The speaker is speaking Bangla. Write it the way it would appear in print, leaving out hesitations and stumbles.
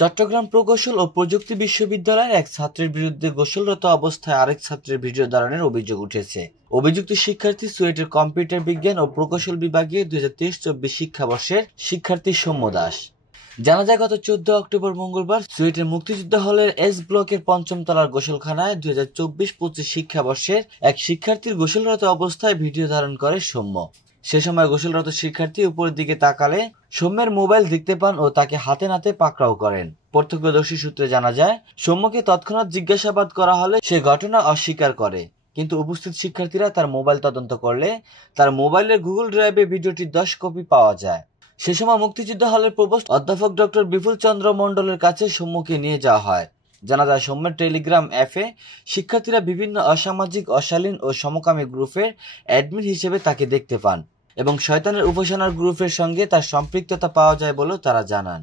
চট্টগ্রাম প্রকৌশল ও প্রযুক্তি বিশ্ববিদ্যালয়ের এক ছাত্রের বিরুদ্ধে গোসলরত অবস্থায় আরেক ছাত্রের ভিডিও ধারণের অভিযোগ উঠেছে। অভিযুক্ত শিক্ষার্থী চুয়েটের কম্পিউটার বিজ্ঞান ও প্রকৌশল বিভাগীয় 2023-24 শিক্ষাবর্ষের শিক্ষার্থী সৌম্য দাস। জানা যায়, গত 14 অক্টোবর মঙ্গলবার চুয়েটের মুক্তিযোদ্ধা হলের এস ব্লকের 5ম তলার গোসলখানায় 2024-25 শিক্ষাবর্ষের এক শিক্ষার্থীর গোসলরত অবস্থায় ভিডিও ধারণ করে সৌম্য। সে সময় গোসলরত শিক্ষার্থী উপরের দিকে তাকালে সৌম্যের মোবাইল দেখতে পান ও তাকে হাতে নাতে পাকড়াও করেন। প্রত্যক্ষদর্শী সূত্রে জানা যায়, সৌম্যকে তৎক্ষণাৎ জিজ্ঞাসাবাদ করা হলে সে ঘটনা অস্বীকার করে, কিন্তু উপস্থিত শিক্ষার্থীরা তার মোবাইল তদন্ত করলে তার মোবাইলের গুগল ড্রাইভে ভিডিওটির 10 কপি পাওয়া যায়। সে সময় মুক্তিযোদ্ধা হলের প্রভোস্ট অধ্যাপক ডক্টর বিপুল চন্দ্র মণ্ডলের কাছে সৌম্যকে নিয়ে যাওয়া হয়। জানা যায়, সৌম্যের টেলিগ্রাম অ্যাপে শিক্ষার্থীরা বিভিন্ন অসামাজিক, অশালীন ও সমকামী গ্রুপের অ্যাডমিন হিসেবে তাকে দেখতে পান এবং শয়তানের উপাসনার গ্রুপের সঙ্গে তার সম্পৃক্ততা পাওয়া যায় বলেও তারা জানান।